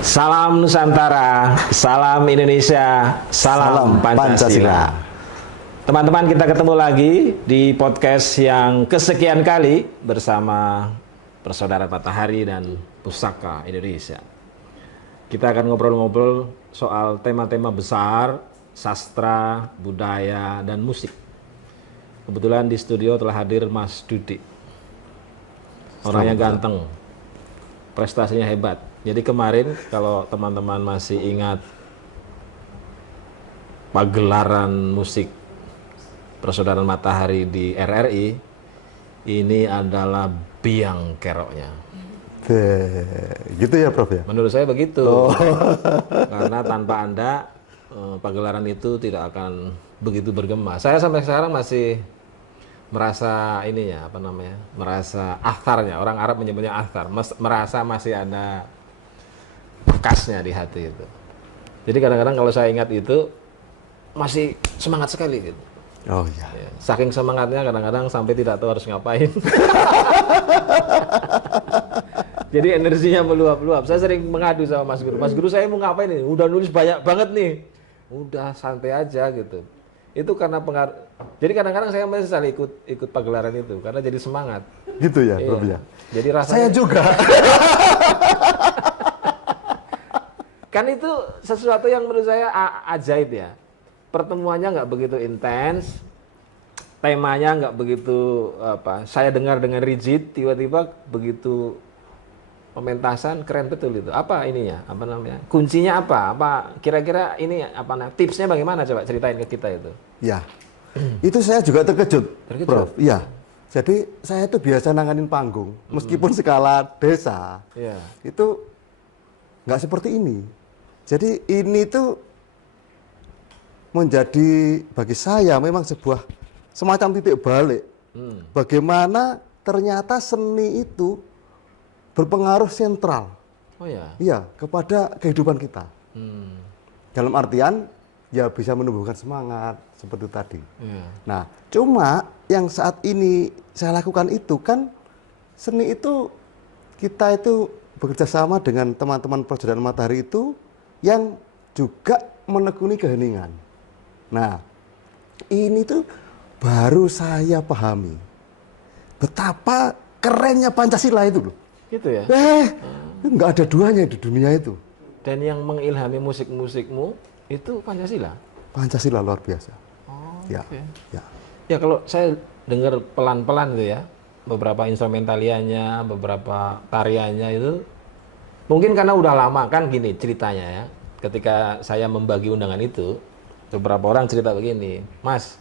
Salam Nusantara, salam Indonesia, salam Pancasila. Teman-teman, kita ketemu lagi di podcast yang kesekian kali bersama Persaudaraan Matahari dan Pusaka Indonesia. Kita akan ngobrol-ngobrol soal tema-tema besar, sastra, budaya, dan musik. Kebetulan di studio telah hadir Mas Dudi. Orangnya ganteng, prestasinya hebat. Jadi kemarin kalau teman-teman masih ingat pagelaran musik Persaudaraan Matahari di RRI, ini adalah biang keroknya. Gitu ya Prof ya? Menurut saya begitu. Karena tanpa Anda pagelaran itu tidak akan begitu bergema. Saya sampai sekarang masih merasa ininya merasa atharnya. Orang Arab menyebutnya athar. Merasa masih ada bekasnya di hati itu. Jadi kadang-kadang kalau saya ingat itu masih semangat sekali gitu. Oh iya. Ya, saking semangatnya kadang-kadang sampai tidak tahu harus ngapain. Jadi energinya meluap-luap. Saya sering mengadu sama Mas Guru. Mas Guru, saya mau ngapain nih? Udah nulis banyak banget nih. Udah santai aja gitu. Itu karena pengaruh. Jadi kadang-kadang saya menyesal ikut pagelaran itu karena jadi semangat. Gitu ya, Iya. Prof ya. Jadi rasanya Saya juga. kan itu sesuatu yang menurut saya ajaib ya. Pertemuannya nggak begitu intens, temanya nggak begitu saya dengar dengan rigid, tiba-tiba begitu pementasan keren betul itu. Apa ininya? Kuncinya apa? Kira-kira ini tipsnya bagaimana, coba ceritain ke kita itu. Ya. Itu saya juga terkejut, Terkejut? Prof. Iya. Jadi saya itu biasa nanganin panggung, meskipun skala desa. Iya. Itu nggak seperti ini. Jadi ini tuh menjadi bagi saya memang sebuah semacam titik balik. Bagaimana ternyata seni itu berpengaruh sentral. Oh ya. Iya, kepada kehidupan kita. Dalam artian ya bisa menumbuhkan semangat seperti tadi. Iya. Nah, cuma yang saat ini saya lakukan itu kan seni itu kita itu bekerja sama dengan teman-teman Persaudaraan Matahari itu yang juga menekuni keheningan. Nah, ini tuh baru saya pahami betapa kerennya Pancasila itu loh. Gitu ya. Nggak ada duanya di dunia itu. Dan yang mengilhami musik-musikmu itu Pancasila. Pancasila luar biasa. Oh, Ya, oke. ya. Ya kalau saya dengar pelan-pelan gitu ya, beberapa instrumentalianya, beberapa tariannya itu, mungkin karena udah lama kan gini ceritanya ya. Ketika saya membagi undangan itu, beberapa orang cerita begini, Mas,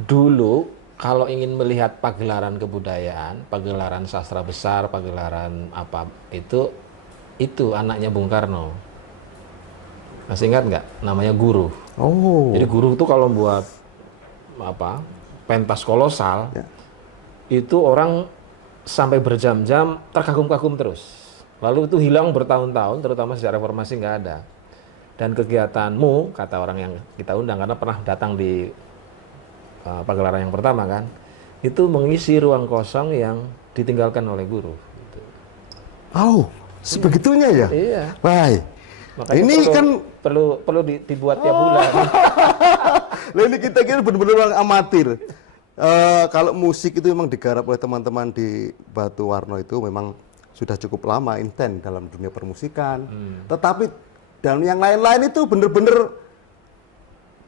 dulu kalau ingin melihat pagelaran kebudayaan, pagelaran sastra besar, pagelaran apa itu anaknya Bung Karno. Masih ingat nggak? Namanya Guru. Oh. Jadi Guru itu kalau buat pentas kolosal, Ya. itu orang sampai berjam-jam terkagum-kagum terus. Lalu itu hilang bertahun-tahun, terutama sejak reformasi nggak ada. Dan kegiatanmu, kata orang yang kita undang, karena pernah datang di pagelaran yang pertama kan, itu mengisi ruang kosong yang ditinggalkan oleh Guru. Gitu. Oh, sebegitunya ya? Iya. Baik. Makanya Ini kan perlu dibuat tiap bulan. Lah ini kita kira benar-benar orang amatir. Kalau musik itu memang digarap oleh teman-teman di Batu Warno itu memang sudah cukup lama intens dalam dunia permusikan. Tetapi dalam yang lain-lain itu benar-benar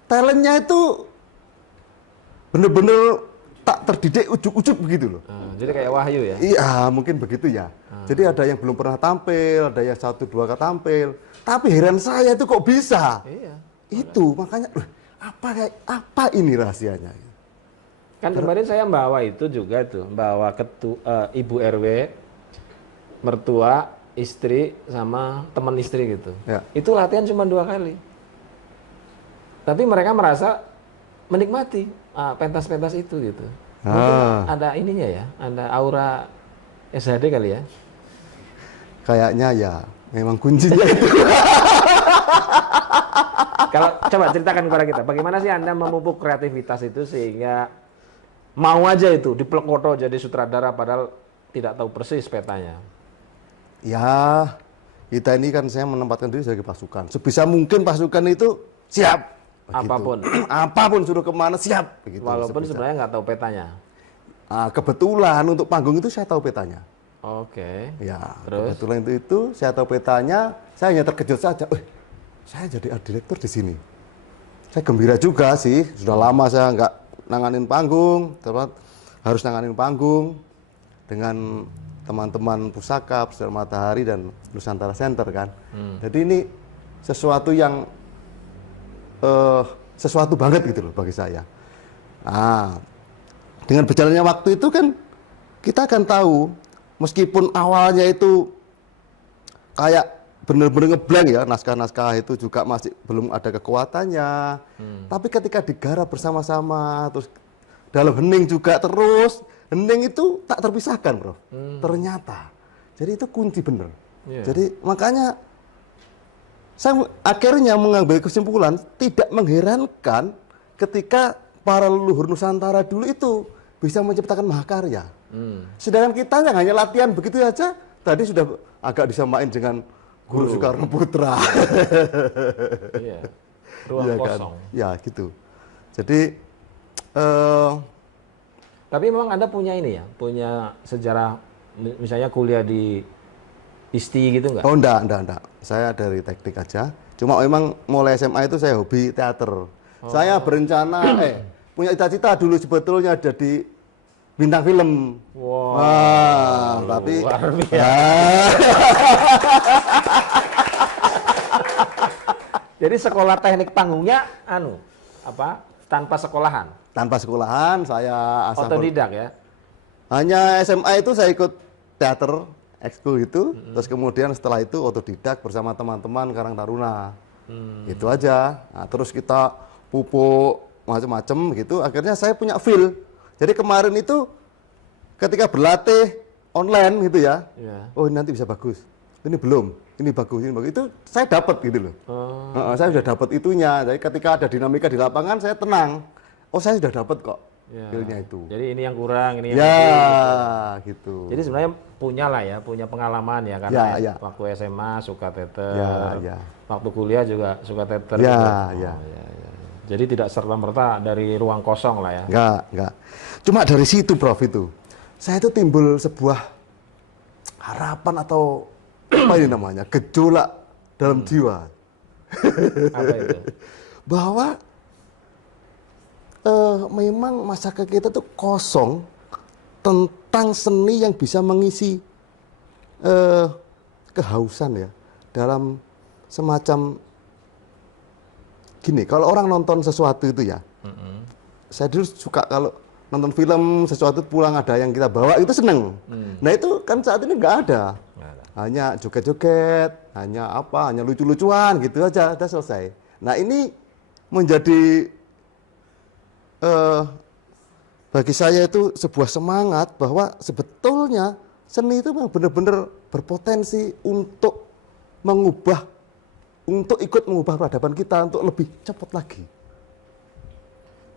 talentnya itu benar-benar tak terdidik ujuk-ujuk begitu loh. Jadi kayak Wahyu ya. Iya, mungkin begitu ya. Jadi ada yang belum pernah tampil, ada yang 1-2 kali tampil. Tapi heran saya itu kok bisa. Iya. Itu makanya apa ini rahasianya? Kan kemarin saya bawa itu juga tuh, bawa ibu RW, mertua, istri, sama teman istri gitu. Ya. Itu latihan cuma 2 kali. Tapi mereka merasa menikmati pentas-pentas itu gitu. Mungkin ada ininya ya, ada aura SHD kali ya. Kayaknya ya memang kuncinya itu. Kalau coba ceritakan kepada kita, bagaimana sih Anda memupuk kreativitas itu sehingga mau aja itu diplekoto jadi sutradara padahal tidak tahu persis petanya. Ya, kita ini kan saya menempatkan diri sebagai pasukan. Sebisa mungkin pasukan itu siap. Begitu. Apapun. Apapun suruh kemana siap. Begitu, Walaupun sebisa. sebenarnya nggak tahu petanya. Kebetulan untuk panggung itu saya tahu petanya. Oke. Ya, Terus? kebetulan itu saya tahu petanya, saya hanya terkejut saja. Saya jadi art director di sini. Saya gembira juga sih, sudah lama saya nggak nanganin panggung, harus nanganin panggung dengan teman-teman Pusaka, Persaudaraan Matahari dan Nusantara Center kan. Jadi ini sesuatu yang sesuatu banget gitu loh bagi saya. Nah, dengan berjalannya waktu itu kan kita akan tahu meskipun awalnya itu kayak benar-benar ngeblank ya, naskah-naskah itu juga masih belum ada kekuatannya. Tapi ketika digarap bersama-sama, terus dalam hening juga terus, hening itu tak terpisahkan, Bro. Ternyata. Jadi itu kunci bener. Yeah. Jadi makanya saya akhirnya mengambil kesimpulan tidak mengherankan ketika para leluhur Nusantara dulu itu bisa menciptakan mahakarya. Sedangkan kita yang hanya latihan begitu saja, tadi sudah agak disamain dengan Guru Soekarno Putra. Iya. Ruang Iya kan? kosong. Ya gitu. Jadi Tapi memang Anda punya ini ya, punya sejarah misalnya kuliah di ISTI gitu nggak? oh enggak. Saya dari teknik aja. Cuma memang mulai SMA itu saya hobi teater. Saya berencana punya cita-cita dulu sebetulnya jadi bintang film. Wow. Tapi Luar biasa. Jadi sekolah teknik panggungnya tanpa sekolahan, tanpa sekolahan saya asal otodidak ya. hanya SMA itu saya ikut teater ekskul gitu, terus kemudian setelah itu otodidak bersama teman-teman Karang Taruna. Itu aja. Nah, terus kita pupuk macam-macam gitu, akhirnya saya punya feel. Jadi kemarin itu ketika berlatih online gitu ya, oh ini nanti bisa bagus, ini belum, ini bagus, itu saya dapat gitu loh. Saya sudah dapat itunya. Jadi ketika ada dinamika di lapangan saya tenang. Oh saya sudah dapat kok feelnya itu. Jadi ini yang kurang, ini yang Ya gitu. Jadi sebenarnya punya pengalaman ya karena waktu SMA suka teater, waktu kuliah juga suka teater. Ya. Jadi tidak serta-merta dari ruang kosong lah ya. Enggak. Cuma dari situ Prof itu, saya itu timbul sebuah harapan atau apa ini namanya, gejolak dalam jiwa. Apa itu? Bahwa memang masyarakat kita tuh kosong tentang seni yang bisa mengisi kehausan ya dalam semacam gini. Kalau orang nonton sesuatu itu ya, saya dulu suka kalau nonton film sesuatu pulang ada yang kita bawa itu seneng. Nah itu kan saat ini nggak ada. Hanya joget-joget, hanya lucu-lucuan gitu aja, udah selesai. Nah ini menjadi bagi saya itu sebuah semangat bahwa sebetulnya seni itu memang benar-benar berpotensi untuk ikut mengubah peradaban kita untuk lebih cepat lagi.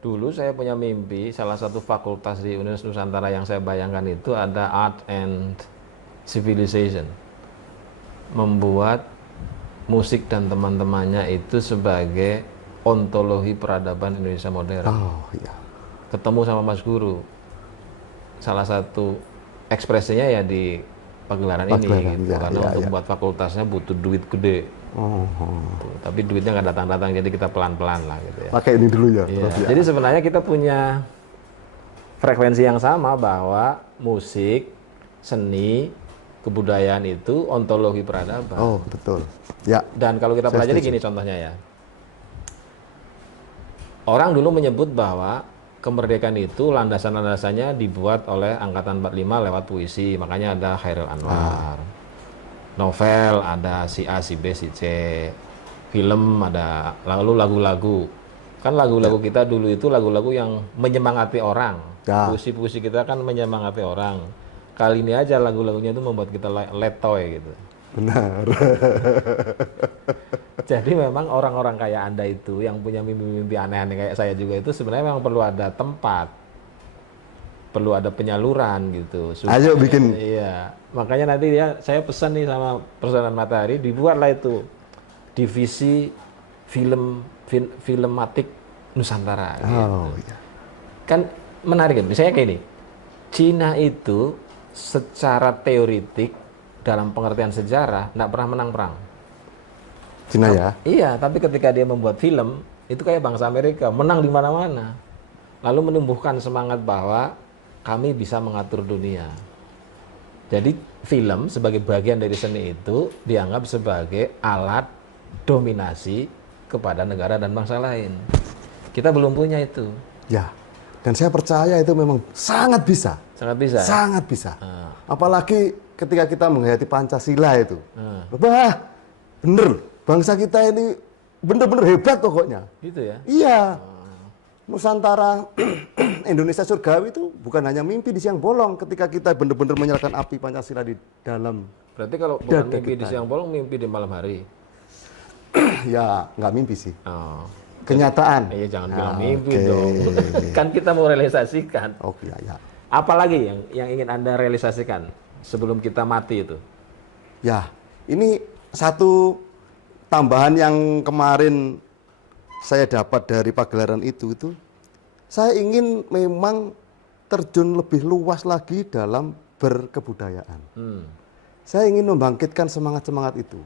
Dulu saya punya mimpi, salah satu fakultas di Universitas Nusantara yang saya bayangkan itu ada Art and Civilization. Membuat musik dan teman-temannya itu sebagai ontologi peradaban Indonesia modern. Oh iya. Ketemu sama Mas Guru, salah satu ekspresinya ya di pagelaran ini gitu. Karena untuk buat fakultasnya butuh duit gede. Tapi duitnya nggak datang-datang, jadi kita pelan-pelan lah gitu ya. Pakai ini dulu ya. Jadi sebenarnya kita punya frekuensi yang sama bahwa musik, seni, kebudayaan itu ontologi peradaban. Oh betul. Ya. Dan kalau kita pelajari gini contohnya ya. Orang dulu menyebut bahwa kemerdekaan itu landasan-landasannya dibuat oleh Angkatan 45 lewat puisi. Makanya ada Khairil Anwar. Novel ada si A, si B, si C. Film ada, lalu lagu-lagu. Kan lagu-lagu kita dulu itu lagu-lagu yang menyemangati orang. Puisi-puisi kita kan menyemangati orang. Kali ini aja lagu-lagunya itu membuat kita letoy gitu. Benar. Jadi memang orang-orang kayak Anda itu yang punya mimpi-mimpi aneh-aneh kayak saya juga itu sebenarnya memang perlu ada tempat perlu ada penyaluran gitu. Ayo bikin. Iya, makanya nanti saya pesan nih sama Persaudaraan Matahari, dibuatlah itu divisi filmatik Nusantara. Oh Gitu. iya. Kan menarik kan? Misalnya kayak ini, Cina itu secara teoritik dalam pengertian sejarah nggak pernah menang perang. Cina ya. Iya, tapi ketika dia membuat film, itu kayak bangsa Amerika, menang di mana-mana. Lalu menumbuhkan semangat bahwa kami bisa mengatur dunia. Jadi film sebagai bagian dari seni itu dianggap sebagai alat dominasi kepada negara dan bangsa lain. Kita belum punya itu. Ya. Dan saya percaya itu memang sangat bisa. Sangat bisa. Sangat bisa. Apalagi ketika kita menghayati Pancasila itu. Wah, bener. Bangsa kita ini bener-bener hebat pokoknya. Gitu ya. Iya. Nusantara Indonesia surgawi itu bukan hanya mimpi di siang bolong ketika kita benar-benar menyalakan api Pancasila di dalam. Berarti kalau bukan dada mimpi di kita. siang bolong, mimpi di malam hari. Ya, nggak mimpi sih. Oh. Kenyataan. Iya, jangan bilang mimpi Oke. dong. Kan kita mau realisasikan. Oke, ya. Apalagi yang ingin Anda realisasikan sebelum kita mati itu? Ya, ini satu tambahan yang kemarin saya dapat dari pagelaran itu saya ingin memang terjun lebih luas lagi dalam berkebudayaan. Saya ingin membangkitkan semangat-semangat itu.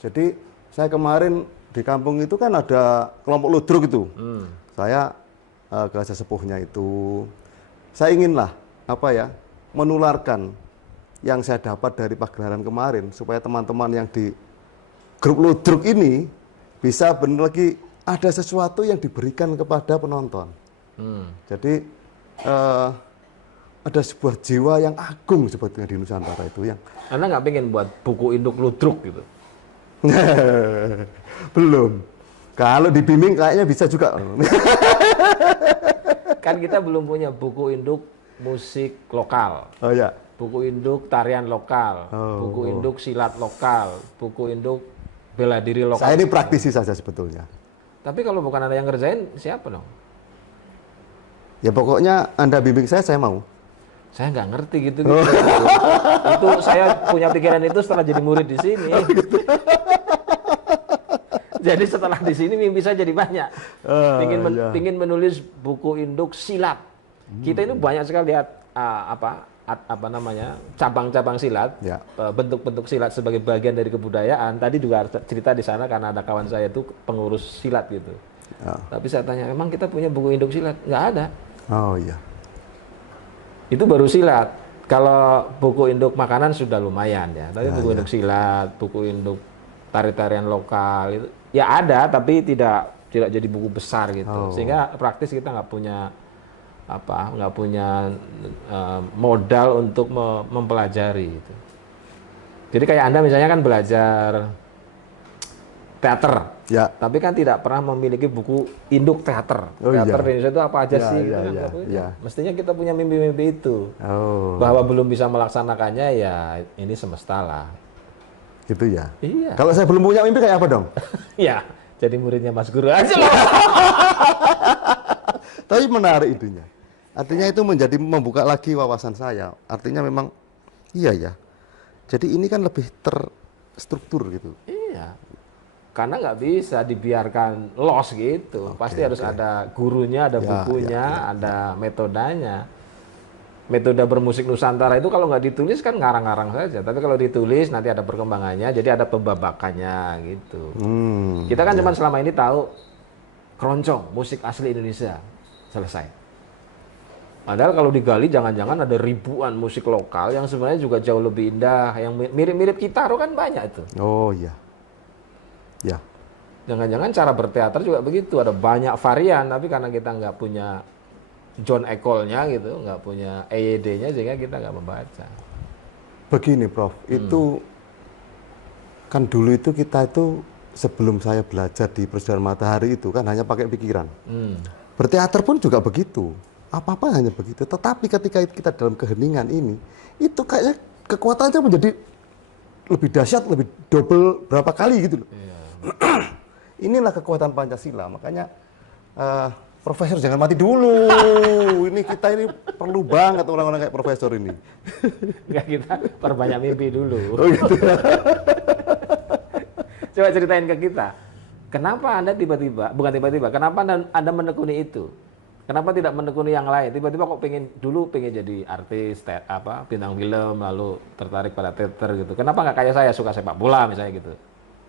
Jadi saya kemarin di kampung itu kan ada kelompok ludruk itu. Saya ke sesepuhnya itu, saya inginlah menularkan yang saya dapat dari pagelaran kemarin supaya teman-teman yang di grup ludruk ini bisa benar lagi ada sesuatu yang diberikan kepada penonton. Jadi ada sebuah jiwa yang agung sebetulnya di Nusantara itu yang Anda nggak pengen buat buku induk ludruk gitu? belum. Kalau dibimbing kayaknya bisa juga. Kan kita belum punya buku induk musik lokal, Oh ya. buku induk tarian lokal, buku induk silat lokal, buku induk bela diri lokal. Saya ini praktisi saja sebetulnya. Tapi kalau bukan Anda yang ngerjain, siapa dong? Ya pokoknya Anda bimbing saya mau. Saya nggak ngerti gitu. Itu saya punya pikiran itu setelah jadi murid di sini. Jadi setelah di sini mimpi saya jadi banyak. Pingin menulis buku induk silat. Kita ini banyak sekali lihat cabang-cabang silat, Ya. bentuk-bentuk silat sebagai bagian dari kebudayaan. Tadi juga cerita di sana karena ada kawan saya itu pengurus silat gitu. Ya. Tapi saya tanya, emang kita punya buku induk silat? Nggak ada. Oh iya. Itu baru silat. Kalau buku induk makanan sudah lumayan ya. Tapi buku induk silat, buku induk tari-tarian lokal itu ya ada, tapi tidak jadi buku besar gitu. Sehingga praktis kita nggak punya modal untuk mempelajari itu. Jadi kayak Anda misalnya kan belajar teater, Ya. tapi kan tidak pernah memiliki buku induk teater. Oh, teater iya. di Indonesia itu apa aja Ya, sih? ya, Gitu kan ya, nggak punya. ya. Mestinya kita punya mimpi-mimpi itu. Oh. Bahwa belum bisa melaksanakannya ya ini semesta lah. Gitu ya. Iya. Kalau saya belum punya mimpi kayak apa dong? Ya, jadi muridnya Mas Guru aja lah. Tapi menarik idenya. Artinya itu membuka lagi wawasan saya. Artinya memang iya ya. Jadi ini kan lebih terstruktur gitu. Iya. Karena nggak bisa dibiarkan los gitu. Pasti harus ada gurunya, ada bukunya, ada metodenya. Metode bermusik Nusantara itu kalau nggak ditulis kan ngarang-ngarang saja. Tapi kalau ditulis nanti ada perkembangannya, jadi ada pembabakannya gitu. Kita kan cuma selama ini tahu keroncong, musik asli Indonesia. Selesai. Padahal kalau digali jangan-jangan ada ribuan musik lokal yang sebenarnya juga jauh lebih indah, yang mirip-mirip Kitaro kan banyak itu. Oh iya. Ya. Jangan-jangan cara berteater juga begitu, ada banyak varian, tapi karena kita nggak punya John Ecole-nya gitu, nggak punya EYD-nya, sehingga kita nggak membaca. Begini Prof, itu kan dulu itu kita itu sebelum saya belajar di Persaudaraan Matahari itu kan hanya pakai pikiran. Berteater pun juga begitu, apa-apa hanya begitu. Tetapi ketika kita dalam keheningan ini, itu kayaknya kekuatannya menjadi lebih dahsyat, lebih double berapa kali gitu loh. Inilah kekuatan Pancasila, makanya Profesor jangan mati dulu. Ini kita ini perlu banget orang-orang kayak profesor ini. Enggak, kita perbanyak mimpi dulu. Oh gitu. Coba ceritain ke kita. Kenapa Anda tiba-tiba, bukan tiba-tiba, kenapa Anda menekuni itu? Kenapa tidak menekuni yang lain? Tiba-tiba kok pengen jadi artis, bintang film, lalu tertarik pada teater gitu. Kenapa nggak kayak saya suka sepak bola misalnya gitu?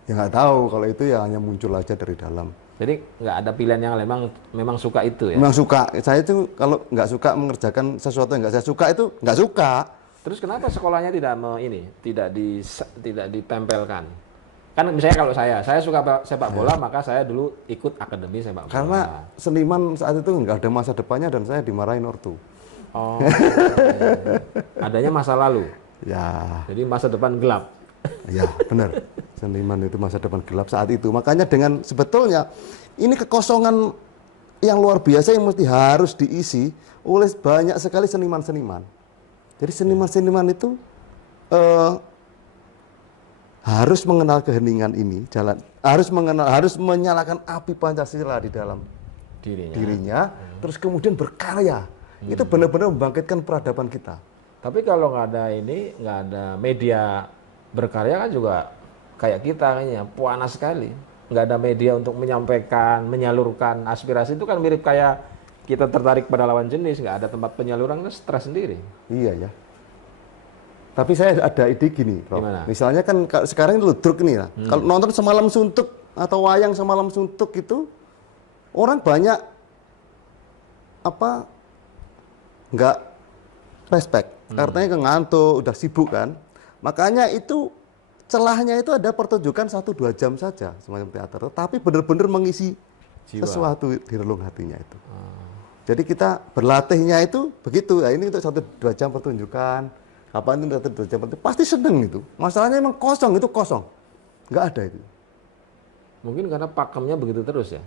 Ya nggak tahu, kalau itu ya hanya muncul aja dari dalam. Jadi nggak ada pilihan yang lain, memang suka itu ya? Memang suka. Saya itu kalau nggak suka mengerjakan sesuatu yang nggak saya suka itu nggak suka. Terus kenapa sekolahnya tidak ditempelkan? Kan misalnya kalau saya suka sepak bola, maka saya dulu ikut akademi sepak bola. Karena seniman saat itu nggak ada masa depannya dan saya dimarahin ortu. Oh, adanya masa lalu. Ya. Jadi masa depan gelap. Ya, benar. Seniman itu masa depan gelap saat itu. Makanya dengan sebetulnya ini kekosongan yang luar biasa yang mesti harus diisi oleh banyak sekali seniman-seniman. Jadi seniman-seniman itu harus mengenal keheningan ini, harus menyalakan api Pancasila di dalam dirinya, terus kemudian berkarya. Itu benar-benar membangkitkan peradaban kita. Tapi kalau nggak ada media berkarya kan juga kayak kita kayaknya puanas sekali. Nggak ada media untuk menyampaikan, menyalurkan aspirasi, itu kan mirip kayak kita tertarik pada lawan jenis, nggak ada tempat penyaluran, kan stres sendiri. Iya ya. Tapi saya ada ide gini, Prof. Misalnya kan sekarang ludruk nih lah. Kalau nonton Semalam Suntuk atau wayang Semalam Suntuk itu orang banyak nggak respect. Artinya ngantuk, udah sibuk kan. Makanya itu celahnya itu ada pertunjukan 1-2 jam saja semacam teater, tapi benar-benar mengisi sesuatu di relung hatinya itu. Jadi kita berlatihnya itu begitu. Ya, ini untuk 1-2 jam pertunjukan. Kapan itu 1-2 jam pertunjukan pasti seneng itu. Masalahnya emang kosong, nggak ada itu. Mungkin karena pakemnya begitu terus ya.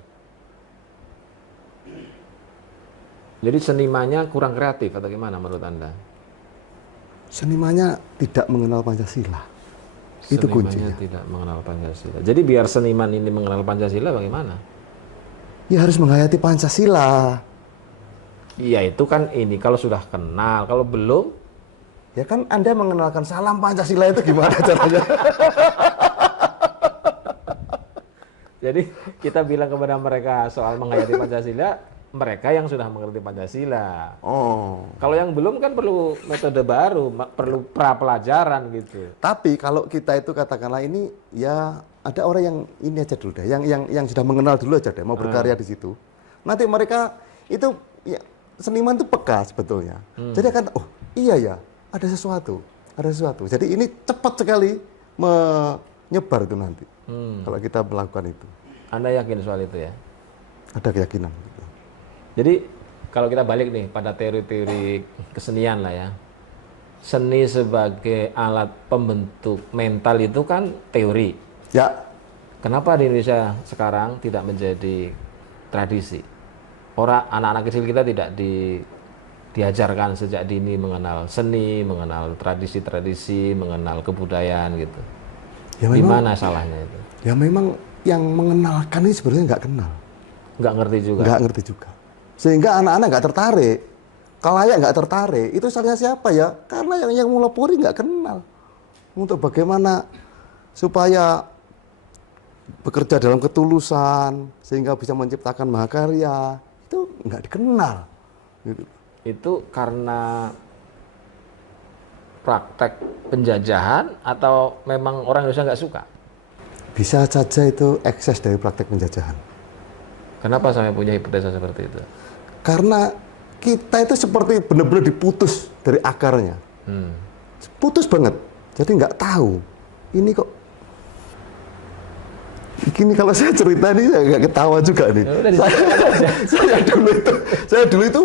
Jadi senimannya kurang kreatif atau gimana menurut Anda? Senimannya tidak mengenal Pancasila. Itu kuncinya. Tidak mengenal Pancasila. Jadi biar seniman ini mengenal Pancasila bagaimana? Ya harus menghayati Pancasila. Iya itu kan ini kalau sudah kenal, kalau belum ya kan Anda mengenalkan salam Pancasila itu gimana caranya? Jadi kita bilang kepada mereka soal menghayati Pancasila, mereka yang sudah mengerti Pancasila. Oh. Kalau yang belum kan perlu metode baru, perlu pra pelajaran gitu. Tapi kalau kita itu katakanlah ini ya ada orang yang ini aja dulu deh, yang sudah mengenal dulu aja deh, mau berkarya di situ. Nanti mereka itu ya, seniman itu peka sebetulnya. Jadi akan iya ya, ada sesuatu. Jadi ini cepat sekali menyebar itu nanti. Kalau kita melakukan itu. Anda yakin soal itu ya? Ada keyakinan. Gitu. Jadi kalau kita balik nih pada teori-teori kesenian lah ya. Seni sebagai alat pembentuk mental itu kan teori. Ya. Kenapa di Indonesia sekarang tidak menjadi tradisi? Anak-anak kecil kita tidak diajarkan sejak dini mengenal seni, mengenal tradisi-tradisi, mengenal kebudayaan gitu. Ya di mana salahnya itu? Ya memang yang mengenalkan ini sebenarnya nggak kenal. Nggak ngerti juga. Sehingga anak-anak nggak tertarik. Kalayak nggak tertarik. Itu salahnya siapa ya? Karena yang melopori nggak kenal. Untuk bagaimana supaya bekerja dalam ketulusan sehingga bisa menciptakan mahakarya itu nggak dikenal. Gitu. Itu karena praktek penjajahan atau memang orang Indonesia nggak suka? Bisa saja itu ekses dari praktek penjajahan. Kenapa saya punya hipotesa seperti itu? Karena kita itu seperti benar-benar diputus dari akarnya. Putus banget. Jadi nggak tahu. Ini kok gini kalau saya cerita ini saya nggak ketawa juga nih. Saya dulu itu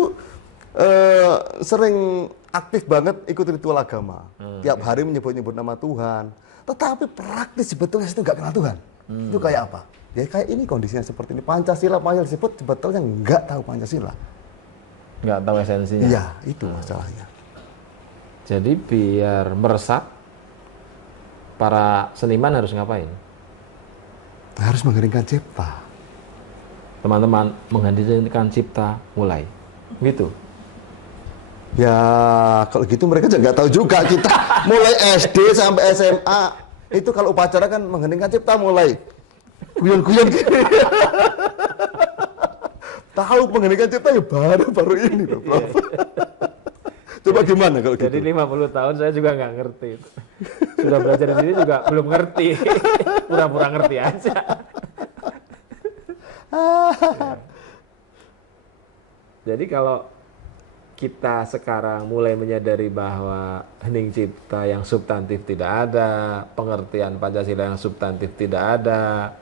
sering aktif banget ikut ritual agama. Tiap hari menyebut-nyebut nama Tuhan. Tetapi praktis sebetulnya itu nggak kenal Tuhan. Itu kayak apa? Ya kayak ini kondisinya seperti ini. Pancasila disebut sebetulnya nggak tahu Pancasila. Nggak tahu esensinya. Iya, itu masalahnya. Jadi biar meresap, para seniman harus ngapain? Harus mengeringkan cipta. teman-teman mengheningkan cipta mulai, gitu. Ya kalau gitu mereka juga nggak tahu juga kita mulai SD sampai SMA itu kalau upacara kan mengheningkan cipta mulai guyon-guyon gitu. Tahu mengheningkan cipta ya baru ini loh, Prof. Coba gimana kalau gitu? Jadi 50 tahun saya juga nggak ngerti itu. Sudah belajar di sini juga belum ngerti. Pura-pura ngerti aja. Ya. Jadi kalau kita sekarang mulai menyadari bahwa hening cipta yang substantif tidak ada, pengertian Pancasila yang substantif tidak ada,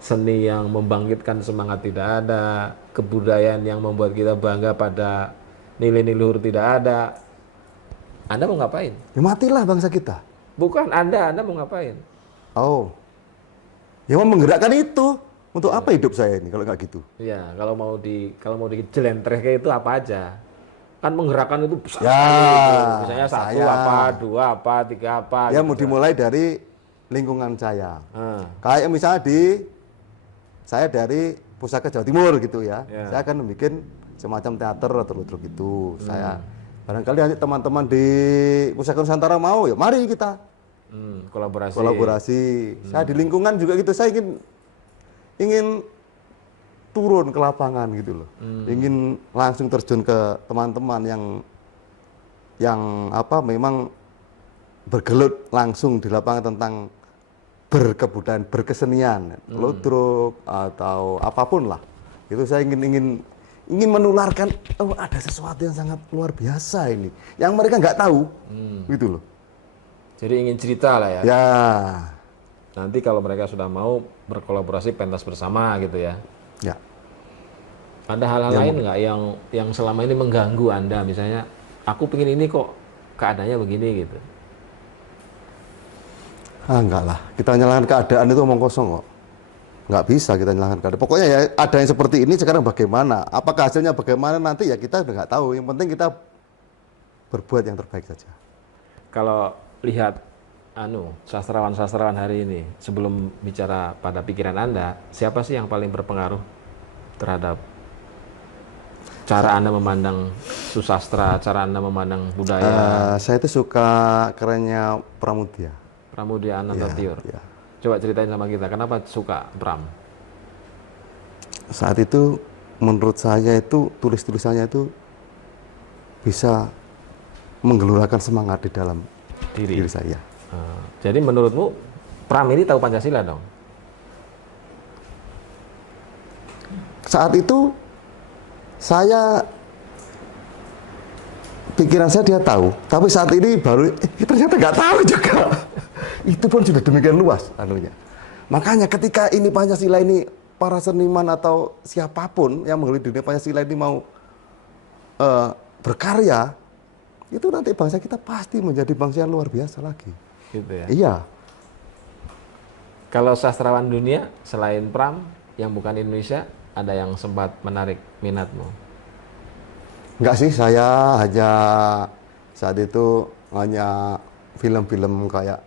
seni yang membangkitkan semangat tidak ada, kebudayaan yang membuat kita bangga pada nilai-nilai luhur tidak ada. Anda mau ngapain? Ya matilah bangsa kita. Bukan Anda mau ngapain? Oh, ya mau menggerakkan itu. Untuk apa hidup saya ini kalau nggak gitu? Ya, kalau mau dijelentreh kayak itu apa aja? Kan menggerakkan itu besar Ya, sekali gitu. Misalnya satu saya. apa, dua apa, tiga apa. Ya gitu mau kan. dimulai dari lingkungan saya. Kayak misalnya saya dari Pusaka Jawa Timur gitu ya. Ya. Saya akan bikin semacam teater atau gitu. Saya barangkali nanti teman-teman di Pusaka Nusantara mau ya, mari kita Kolaborasi. Saya di lingkungan juga gitu. Saya ingin turun ke lapangan gitu loh. Ingin langsung terjun ke teman-teman yang memang bergelut langsung di lapangan tentang berkebudayaan, berkesenian, ludruk atau apapun lah. Itu saya ingin menularkan, oh ada sesuatu yang sangat luar biasa ini, yang mereka nggak tahu, gitu loh. Jadi ingin cerita lah ya. Ya, Nanti kalau mereka sudah mau berkolaborasi pentas bersama gitu ya. ya. Ada hal-hal lain nggak yang selama ini mengganggu Anda? Misalnya, aku pengen ini kok keadaannya begini gitu. Enggak lah, kita menyalahkan keadaan itu omong kosong kok. Nggak bisa kita menyalahkan keadaan. Pokoknya ya ada yang seperti ini sekarang bagaimana? Apakah hasilnya bagaimana nanti ya kita udah nggak tahu. Yang penting kita berbuat yang terbaik saja. Kalau lihat sastrawan-sastrawan hari ini, sebelum bicara pada pikiran Anda, siapa sih yang paling berpengaruh terhadap cara Anda memandang susastra, cara Anda memandang budaya? Saya itu suka kerennya Pramudia. Pramudia Anantathur. Ya. Coba ceritain sama kita, kenapa suka Pram? Saat itu menurut saya itu tulis-tulisannya itu bisa menggelurakan semangat di dalam diri saya. Jadi menurutmu Pram ini tahu Pancasila dong? Saat itu saya pikiran saya dia tahu, tapi saat ini baru ternyata nggak tahu juga. Itu pun sudah demikian luas anunya. Makanya ketika ini Pancasila ini para seniman atau siapapun yang mengelola dunia Pancasila ini mau berkarya, itu nanti bangsa kita pasti menjadi bangsa yang luar biasa lagi. Gitu ya. Iya. Kalau sastrawan dunia selain Pram yang bukan Indonesia, ada yang sempat menarik minatmu? Enggak sih, saya hanya saat itu hanya film-film kayak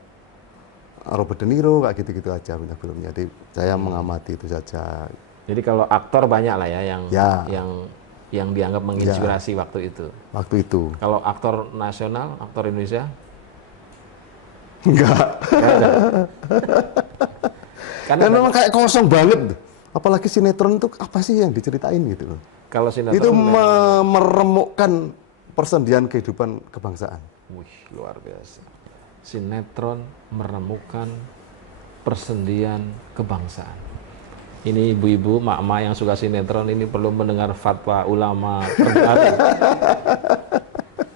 Robert De Niro kayak gitu-gitu aja film-filmnya. Jadi saya mengamati itu saja. Jadi kalau aktor banyak lah ya yang dianggap menginspirasi waktu itu. Waktu itu. Kalau aktor nasional, aktor Indonesia? Enggak. Karena Dan memang kayak kosong banget. Apalagi sinetron itu apa sih yang diceritain gitu loh. kalau sinetron Itu memang- meremukkan persendian kehidupan kebangsaan. Wih, luar biasa. Sinetron menemukan persendian kebangsaan. Ini ibu-ibu, mak-mak yang suka sinetron ini perlu mendengar fatwa ulama terbaru.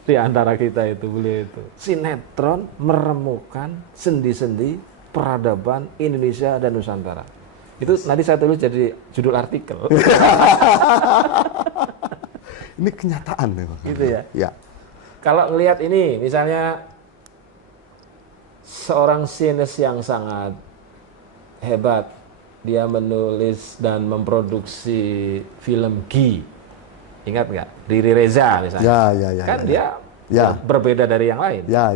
Di antara kita itu boleh itu. Sinetron meremukan sendi-sendi peradaban Indonesia dan Nusantara. Itu nanti saya tulis jadi judul artikel. Ini kenyataan memang. Gitu ya. Ya. Kalau ngelihat ini, misalnya seorang sinis yang sangat hebat, dia menulis dan memproduksi film Gi. Ingat nggak? Riri Reza misalnya. Ya. Kan ya. dia berbeda dari yang lain. Ya.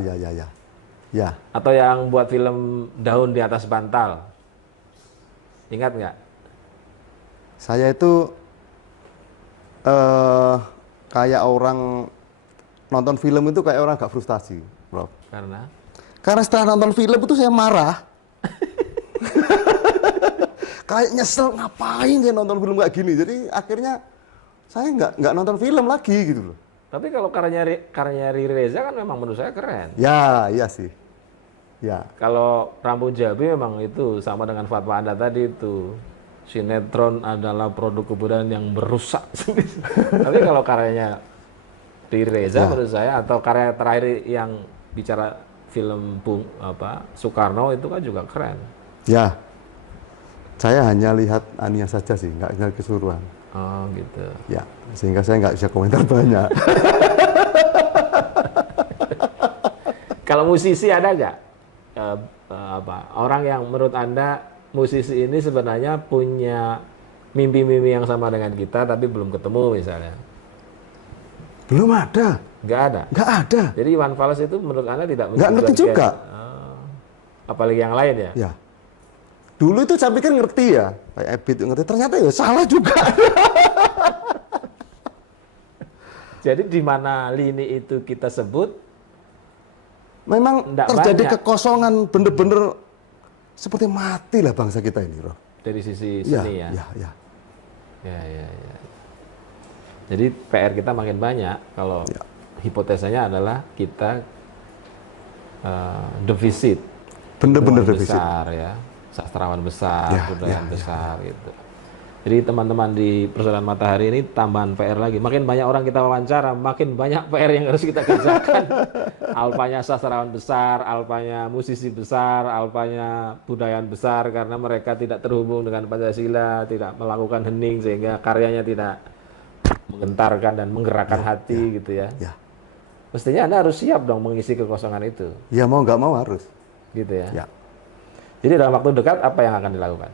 Ya. Atau yang buat film Daun di Atas Bantal. Ingat nggak? Saya itu kayak orang nonton film itu kayak orang agak frustasi, Bro. Karena setelah nonton film itu saya marah. Kayak nyesel ngapain dia nonton film kayak gini. Jadi akhirnya saya nggak nonton film lagi gitu loh. Tapi kalau karyanya Riri Reza kan memang menurut saya keren. Ya, iya sih. Ya. Kalau Rambut Jabi memang itu sama dengan fatwa Anda tadi itu. Sinetron adalah produk kebudayaan yang merusak. Tapi kalau karyanya Riri Reza menurut saya atau karya terakhir yang bicara film Soekarno itu kan juga keren. Ya. Saya hanya lihat Ania saja sih, nggak lihat keseluruhan. Oh gitu. Ya, sehingga saya nggak bisa komentar banyak. Kalau musisi ada nggak orang yang menurut Anda musisi ini sebenarnya punya mimpi-mimpi yang sama dengan kita tapi belum ketemu misalnya? Belum ada. Nggak ada? Nggak ada. Jadi Iwan Fals itu menurut Anda tidak nggak ngerti juga. Apalagi yang lain ya? Ya. Dulu itu saya pikir ngerti ya, kayak Ebit ngerti, ternyata ya salah juga. Jadi di mana lini itu kita sebut, memang terjadi banyak. Kekosongan, bener-bener seperti mati lah bangsa kita ini, Bro. Dari sisi seni ya? Ya. Jadi PR kita makin banyak, kalau hipotesanya adalah kita defisit. Bener-bener defisit. Besar ya. Sastrawan besar, budayaan besar gitu. Jadi teman-teman di Persaudaraan Matahari ini tambahan PR lagi. Makin banyak orang kita wawancara, makin banyak PR yang harus kita kerjakan. Alpanya sastrawan besar, alpanya musisi besar, alpanya budayaan besar karena mereka tidak terhubung dengan Pancasila, tidak melakukan hening sehingga karyanya tidak menggentarkan dan menggerakkan hati gitu ya. Mestinya Anda harus siap dong mengisi kekosongan itu. Ya mau nggak mau harus. Gitu ya. Ya. Jadi dalam waktu dekat apa yang akan dilakukan?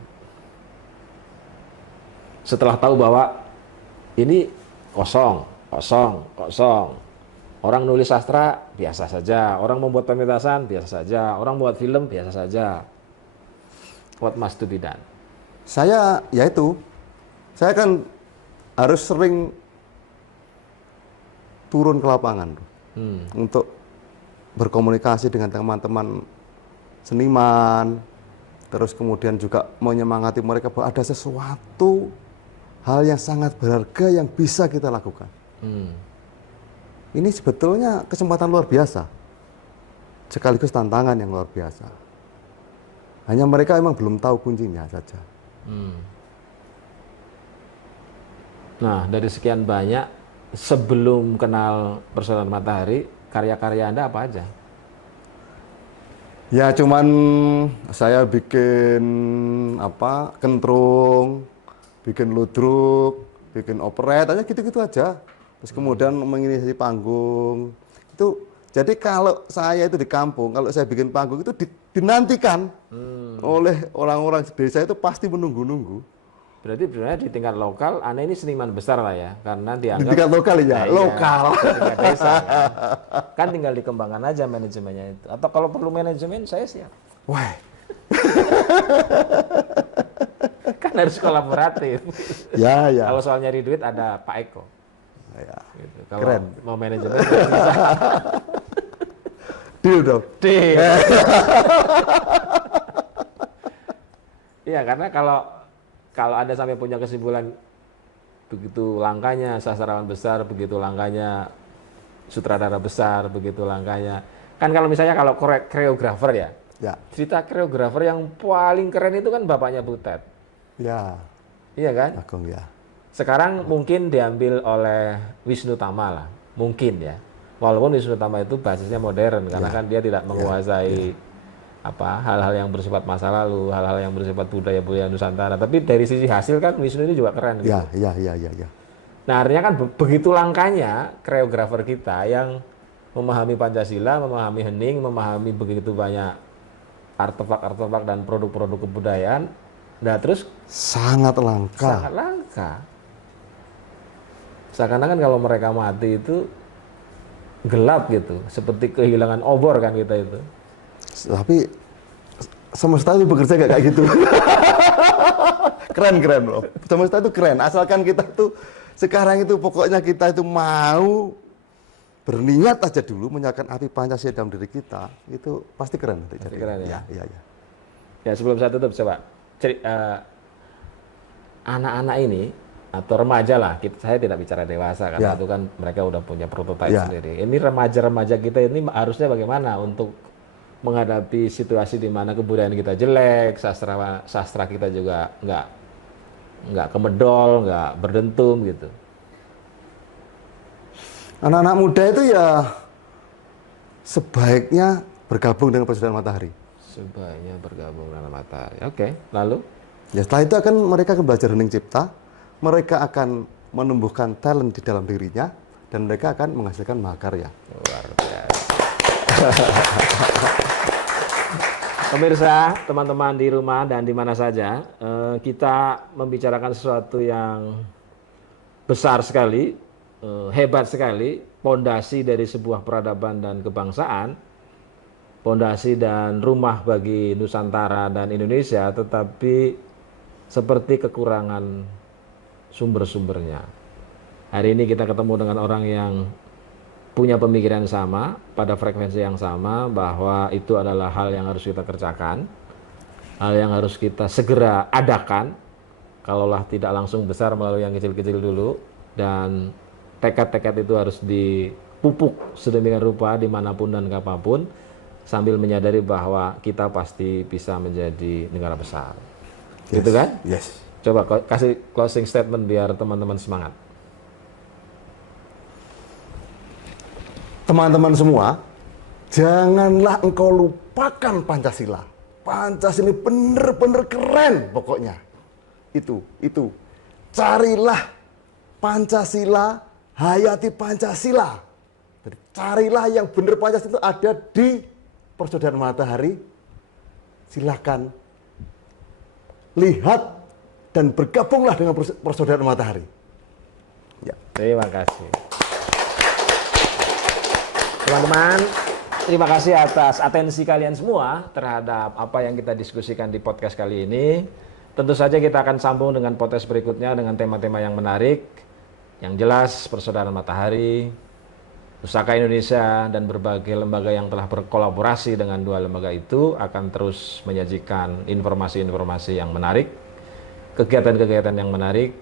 Setelah tahu bahwa ini kosong. Orang nulis sastra biasa saja, orang membuat pementasan biasa saja, orang buat film biasa saja. What must to be done? Saya kan harus sering turun ke lapangan untuk berkomunikasi dengan teman-teman seniman. Terus kemudian juga menyemangati mereka bahwa ada sesuatu hal yang sangat berharga yang bisa kita lakukan. Ini sebetulnya kesempatan luar biasa, sekaligus tantangan yang luar biasa. Hanya mereka emang belum tahu kuncinya saja. Nah, dari sekian banyak, sebelum kenal Persaudaraan Matahari, karya-karya Anda apa aja? Ya cuman saya bikin kentrung, bikin ludruk, bikin operet aja gitu-gitu aja. Terus kemudian menginisiasi panggung. Itu jadi kalau saya itu di kampung, kalau saya bikin panggung itu dinantikan oleh orang-orang desa itu pasti menunggu-nunggu. Berarti sebenarnya di tingkat lokal, Anda ini seniman besar lah ya, karena dianggap di tingkat lokal ya, lokal. Di tingkat desa, kan tinggal dikembangkan aja manajemennya itu. Atau kalau perlu manajemen, saya siap. Wah. Kan harus kolaboratif. Ya. Kalau soal nyari duit ada Pak Eko. Ya. Gitu. Kalau Keren. mau manajemen bisa. Deal dong. Deal. Iya, karena kalau Anda sampai punya kesimpulan begitu langkanya sastrawan besar, begitu langkanya sutradara besar, begitu langkanya. Kan kalau misalnya kalau koreografer ya, cerita koreografer yang paling keren itu kan bapaknya Butet. Ya. Iya kan? Agung ya. Sekarang mungkin diambil oleh Wisnu Tama lah, mungkin ya. Walaupun Wisnu Tama itu basisnya modern, karena kan dia tidak menguasai hal-hal yang bersifat masa lalu, hal-hal yang bersifat budaya Nusantara. Tapi dari sisi hasil kan Wisnu ini juga keren. Gitu. Ya. Nah artinya kan begitu langkanya koreografer kita yang memahami Pancasila, memahami hening, memahami begitu banyak artefak-artefak dan produk-produk kebudayaan. Nah terus sangat langka. Seakan-akan kalau mereka mati itu gelap gitu, seperti kehilangan obor kan kita itu. Tapi semesta itu bekerja kayak gitu. Keren loh. Semesta itu keren. Asalkan kita tuh sekarang itu pokoknya kita itu mau berniat aja dulu menyalakan api Pancasila dalam diri kita, itu pasti keren nanti. Pasti keren ya. Ya. Ya sebelum saya tutup coba anak-anak ini atau remaja lah, saya tidak bicara dewasa karena itu kan mereka udah punya prototipe sendiri. Ini remaja-remaja kita ini harusnya bagaimana untuk menghadapi situasi di mana kebudayaan kita jelek, sastra kita juga nggak kemedol, nggak berdentum gitu. Anak-anak muda itu ya sebaiknya bergabung dengan Persaudaraan Matahari. Sebaiknya bergabung dengan Matahari. Oke, lalu? Ya setelah itu mereka akan belajar hening cipta, mereka akan menumbuhkan talent di dalam dirinya, dan mereka akan menghasilkan mahakarya. Luar biasa. Pemirsa, teman-teman di rumah dan di mana saja, kita membicarakan sesuatu yang besar sekali, hebat sekali, pondasi dari sebuah peradaban dan kebangsaan, pondasi dan rumah bagi Nusantara dan Indonesia, tetapi seperti kekurangan sumber-sumbernya. Hari ini kita ketemu dengan orang yang punya pemikiran sama, pada frekuensi yang sama, bahwa itu adalah hal yang harus kita kerjakan, hal yang harus kita segera adakan, kalaulah tidak langsung besar melalui yang kecil-kecil dulu, dan tekad-tekad itu harus dipupuk sedemikian rupa dimanapun dan kapanpun, sambil menyadari bahwa kita pasti bisa menjadi negara besar. Yes. Gitu kan? Yes. Coba kasih closing statement biar teman-teman semangat. Teman-teman semua, janganlah engkau lupakan Pancasila. Pancasila ini bener-bener keren pokoknya. Itu. Carilah Pancasila, hayati Pancasila. Jadi, carilah yang bener Pancasila itu ada di Persaudaraan Matahari. Silakan lihat dan bergabunglah dengan Persaudaraan Matahari. Ya. Terima kasih. Teman-teman, terima kasih atas atensi kalian semua terhadap apa yang kita diskusikan di podcast kali ini. Tentu saja kita akan sambung dengan podcast berikutnya dengan tema-tema yang menarik. Yang jelas, Persaudaraan Matahari, Pusaka Indonesia, dan berbagai lembaga yang telah berkolaborasi dengan dua lembaga itu akan terus menyajikan informasi-informasi yang menarik, kegiatan-kegiatan yang menarik,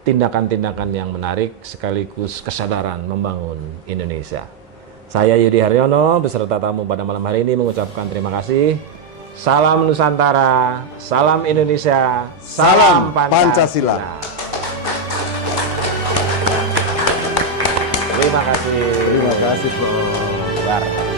tindakan-tindakan yang menarik, sekaligus kesadaran membangun Indonesia. Saya Yudi Haryono beserta tamu pada malam hari ini mengucapkan terima kasih. Salam Nusantara, salam Indonesia, salam Pancasila. Terima kasih. Terima kasih, Bro. Luar biasa.